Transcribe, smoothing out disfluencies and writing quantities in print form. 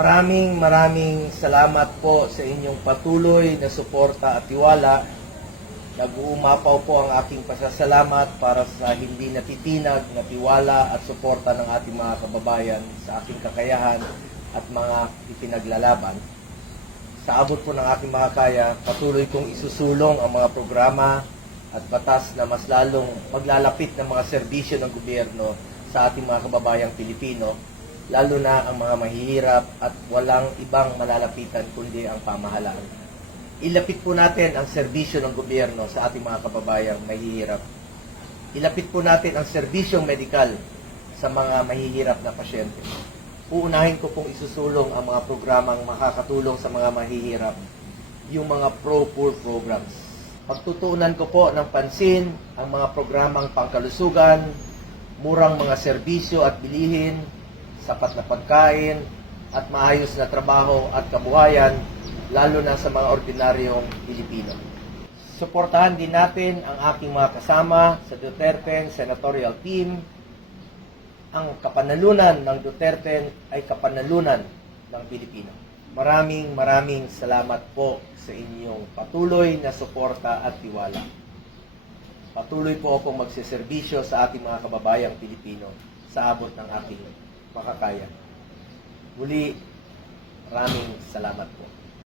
Maraming salamat po sa inyong patuloy na suporta at tiwala. Nag-uumapaw po ang aking pasasalamat para sa hindi natitinag na tiwala at suporta ng ating mga kababayan sa aking kakayahan at mga ipinaglalaban. Sa abot po ng aking mga kaya, patuloy kong isusulong ang mga programa at batas na mas lalong maglalapit ng mga serbisyo ng gobyerno sa ating mga kababayang Pilipino, lalo na ang mga mahihirap at walang ibang malalapitan kundi ang pamahalaan. Ilapit po natin ang serbisyo ng gobyerno sa ating mga kababayang mahihirap. Ilapit po natin ang serbisyong medikal sa mga mahihirap na pasyente. Uunahin ko pong isusulong ang mga programang makakatulong sa mga mahihirap, yung mga pro-poor programs. Pagtutuunan ko po ng pansin ang mga programang pangkalusugan, murang mga serbisyo at bilihin, sapat na pagkain, at maayos na trabaho at kabuhayan, lalo na sa mga ordinaryong Pilipino. Suportahan din natin ang aking mga kasama sa Duterte Senatorial Team. Ang kapanalunan ng Duterte ay kapanalunan ng Pilipino. Maraming salamat po sa inyong patuloy na suporta at tiwala. Patuloy po akong magsiservisyo sa ating mga kababayang Pilipino sa abot ng ating makakaya. Muli, maraming salamat po.